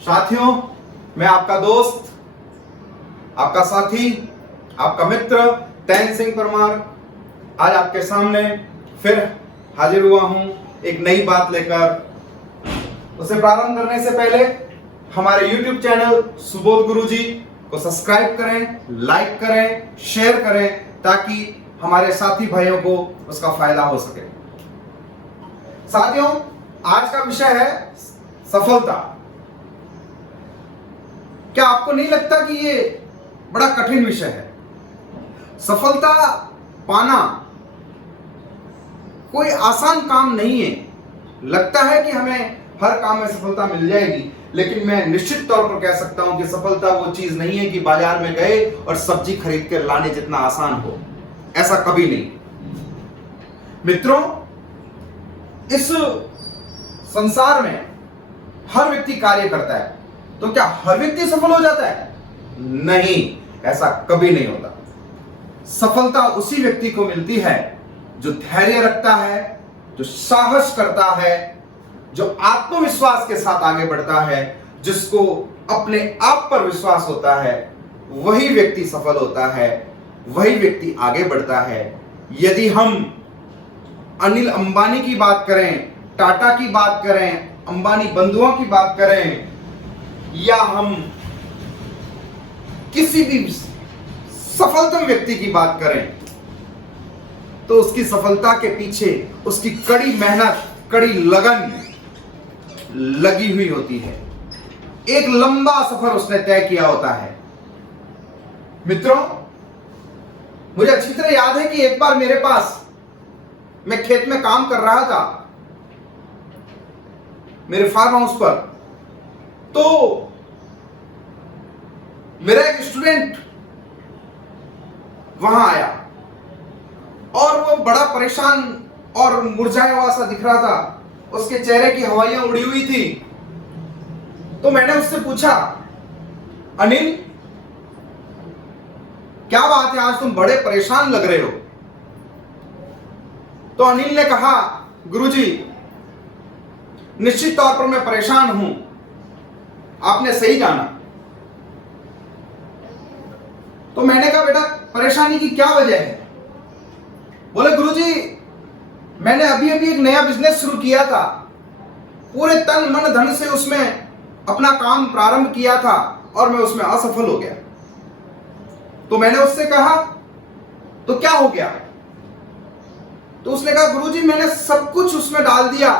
साथियों, मैं आपका दोस्त, आपका साथी, आपका मित्र तैन सिंह परमार आज आपके सामने फिर हाजिर हुआ हूं एक नई बात लेकर। उसे प्रारंभ करने से पहले हमारे YouTube चैनल सुबोध गुरुजी को सब्सक्राइब करें, लाइक करें, शेयर करें ताकि हमारे साथी भाइयों को उसका फायदा हो सके। साथियों, आज का विषय है सफलता। क्या आपको नहीं लगता कि ये बड़ा कठिन विषय है? सफलता पाना कोई आसान काम नहीं है। लगता है कि हमें हर काम में सफलता मिल जाएगी, लेकिन मैं निश्चित तौर पर कह सकता हूं कि सफलता वो चीज नहीं है कि बाजार में गए और सब्जी खरीद कर लाने जितना आसान हो। ऐसा कभी नहीं। मित्रों, इस संसार में हर व्यक्ति कार्य करता है, तो क्या हर व्यक्ति सफल हो जाता है? नहीं, ऐसा कभी नहीं होता। सफलता उसी व्यक्ति को मिलती है जो धैर्य रखता है, जो साहस करता है, जो आत्मविश्वास के साथ आगे बढ़ता है, जिसको अपने आप पर विश्वास होता है। वही व्यक्ति सफल होता है, वही व्यक्ति आगे बढ़ता है। यदि हम अनिल अंबानी की बात करें, टाटा की बात करें, अंबानी बंधुओं की बात करें, या हम किसी भी सफलतम व्यक्ति की बात करें, तो उसकी सफलता के पीछे उसकी कड़ी मेहनत, कड़ी लगन लगी हुई होती है। एक लंबा सफर उसने तय किया होता है। मित्रों, मुझे अच्छी तरह याद है कि एक बार मेरे पास, मैं खेत में काम कर रहा था मेरे फार्म हाउस पर, तो मेरा एक स्टूडेंट वहां आया और वो बड़ा परेशान और मुरझाया हुआ सा दिख रहा था। उसके चेहरे की हवाइयां उड़ी हुई थी। तो मैंने उससे पूछा, अनिल, क्या बात है, आज तुम बड़े परेशान लग रहे हो? तो अनिल ने कहा, गुरुजी, निश्चित तौर पर मैं परेशान हूं, आपने सही जाना। तो मैंने कहा, बेटा, परेशानी की क्या वजह है? बोले, गुरुजी, मैंने अभी अभी एक नया बिजनेस शुरू किया था, पूरे तन मन धन से उसमें अपना काम प्रारंभ किया था और मैं उसमें असफल हो गया। तो मैंने उससे कहा, तो क्या हो गया? तो उसने कहा, गुरुजी, मैंने सब कुछ उसमें डाल दिया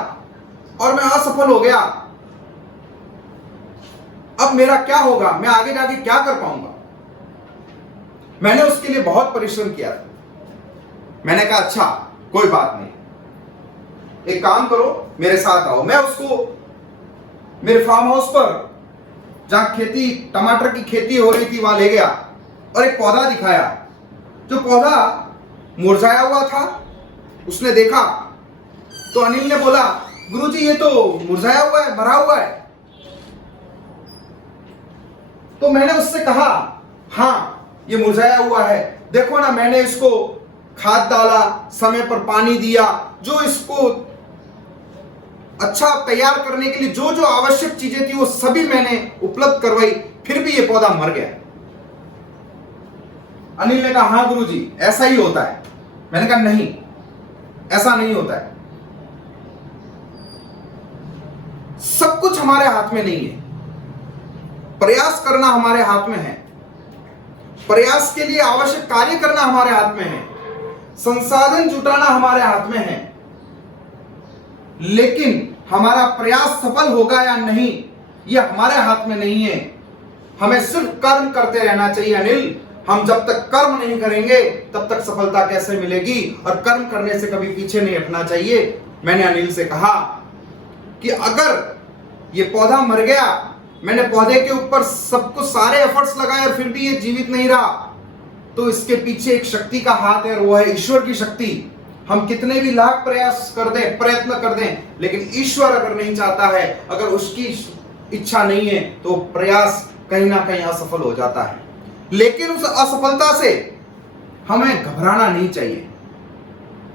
और मैं असफल हो गया। अब मेरा क्या होगा? मैं आगे जाके क्या कर पाऊंगा? मैंने उसके लिए बहुत परिश्रम किया था। मैंने कहा, अच्छा, कोई बात नहीं, एक काम करो, मेरे साथ आओ। मैं उसको मेरे फार्म हाउस पर, जहां खेती, टमाटर की खेती हो रही थी, वहां ले गया और एक पौधा दिखाया। जो पौधा मुरझाया हुआ था, उसने देखा तो अनिल ने बोला, गुरुजी, ये तो मुरझाया हुआ है, भरा हुआ है। तो मैंने उससे कहा, हाँ, ये मुरझाया हुआ है, देखो ना, मैंने इसको खाद डाला, समय पर पानी दिया, जो इसको अच्छा तैयार करने के लिए जो जो आवश्यक चीजें थी वो सभी मैंने उपलब्ध करवाई, फिर भी ये पौधा मर गया। अनिल ने कहा, हाँ गुरुजी, ऐसा ही होता है। मैंने कहा, नहीं, ऐसा नहीं होता है। सब कुछ हमारे हाथ में नहीं है। प्रयास करना हमारे हाथ में है। प्रयास के लिए आवश्यक कार्य करना हमारे हाथ में है। संसाधन जुटाना हमारे हाथ में है। लेकिन हमारा प्रयास सफल होगा या नहीं, यह हमारे हाथ में नहीं है। हमें सिर्फ कर्म करते रहना चाहिए। अनिल, हम जब तक कर्म नहीं करेंगे तब तक सफलता कैसे मिलेगी? और कर्म करने से कभी पीछे नहीं हटना चाहिए। मैंने अनिल से कहा कि अगर ये पौधा मर गया, मैंने पौधे के ऊपर सब कुछ सारे एफर्ट्स लगाए और फिर भी ये जीवित नहीं रहा, तो इसके पीछे एक शक्ति का हाथ है और वो है ईश्वर की शक्ति। हम कितने भी लाख प्रयास कर दें, प्रयत्न कर दें, लेकिन ईश्वर अगर नहीं चाहता है, अगर उसकी इच्छा नहीं है, तो प्रयास कहीं ना कहीं असफल हो जाता है। लेकिन उस असफलता से हमें घबराना नहीं चाहिए।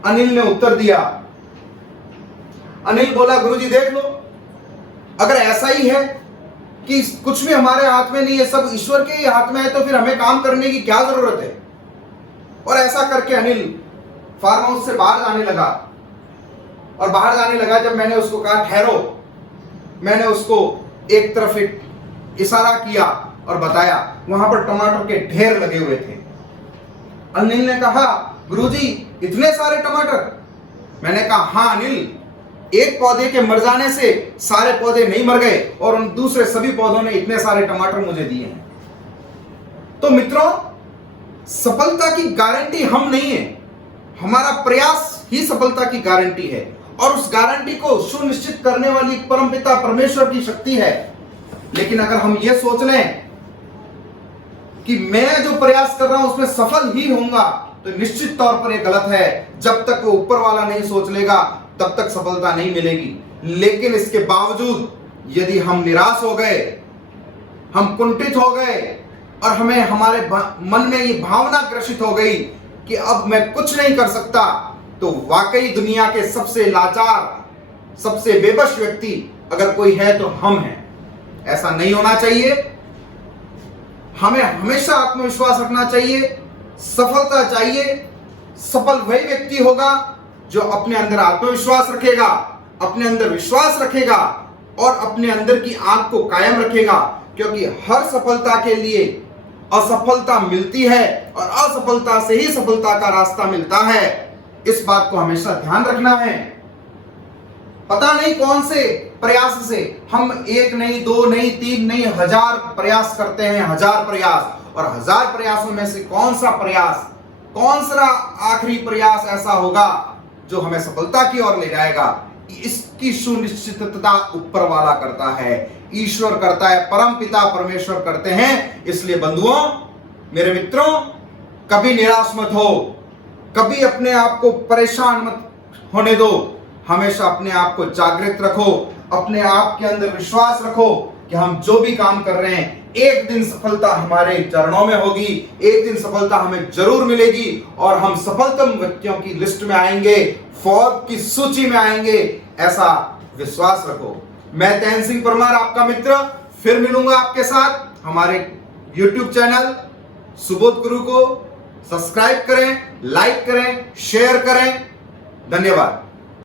अनिल ने उत्तर दिया। अनिल बोला, गुरुजी देख लो, अगर ऐसा ही है कि कुछ भी हमारे हाथ में नहीं है, सब ईश्वर के ही हाथ में है, तो फिर हमें काम करने की क्या जरूरत है। और ऐसा करके अनिल फार्म हाउस से बाहर जाने लगा। और बाहर जाने लगा, जब मैंने उसको कहा ठहरो, मैंने उसको एक तरफ एक इशारा किया और बताया, वहां पर टमाटर के ढेर लगे हुए थे। अनिल ने कहा, गुरुजी इतने सारे टमाटर? मैंने कहा, हाँ अनिल, एक पौधे के मर जाने से सारे पौधे नहीं मर गए और उन दूसरे सभी पौधों ने इतने सारे टमाटर मुझे दिए हैं। तो मित्रों, सफलता की गारंटी हम नहीं है, हमारा प्रयास ही सफलता की गारंटी है। और उस गारंटी को सुनिश्चित करने वाली परमपिता परमेश्वर की शक्ति है। लेकिन अगर हम ये सोच लें कि मैं जो प्रयास कर रहा हूं उसमें सफल ही होऊंगा, तो निश्चित तौर पर यह गलत है। जब तक वो ऊपर वाला नहीं सोच लेगा तब तक सफलता नहीं मिलेगी। लेकिन इसके बावजूद यदि हम निराश हो गए, हम कुंठित हो गए और हमें हमारे मन में ये भावना ग्रसित हो गई कि अब मैं कुछ नहीं कर सकता, तो वाकई दुनिया के सबसे लाचार, सबसे बेबस व्यक्ति अगर कोई है तो हम हैं। ऐसा नहीं होना चाहिए। हमें हमेशा आत्मविश्वास रखना चाहिए, सफलता चाहिए। सफल वही व्यक्ति होगा जो अपने अंदर आत्मविश्वास रखेगा, अपने अंदर विश्वास रखेगा और अपने अंदर की आंख को कायम रखेगा। क्योंकि हर सफलता के लिए असफलता मिलती है और असफलता से ही सफलता का रास्ता मिलता है। इस बात को हमेशा ध्यान रखना है। पता नहीं कौन से प्रयास से हम एक नहीं, दो नहीं, तीन नहीं, 1000 प्रयास करते हैं, 1000 प्रयास। और 1000 प्रयासों में से कौन सा प्रयास, कौन सा आखिरी प्रयास ऐसा होगा जो हमें सफलता की ओर ले जाएगा। इसकी सुनिश्चितता ऊपर वाला करता है, ईश्वर करता है, परम पिता परमेश्वर करते हैं। इसलिए बंधुओं, मेरे मित्रों, कभी निराश मत हो, कभी अपने आप को परेशान मत होने दो। हमेशा अपने आप को जागृत रखो, अपने आप के अंदर विश्वास रखो कि हम जो भी काम कर रहे हैं, एक दिन सफलता हमारे चरणों में होगी, एक दिन सफलता हमें जरूर मिलेगी और हम सफलतम व्यक्तियों की लिस्ट में आएंगे, फोर्ब्स की सूची में आएंगे। ऐसा विश्वास रखो। मैं तैन सिंह परमार, आपका मित्र, फिर मिलूंगा आपके साथ। हमारे YouTube चैनल सुबोध गुरु को सब्सक्राइब करें, लाइक करें, शेयर करें। धन्यवाद।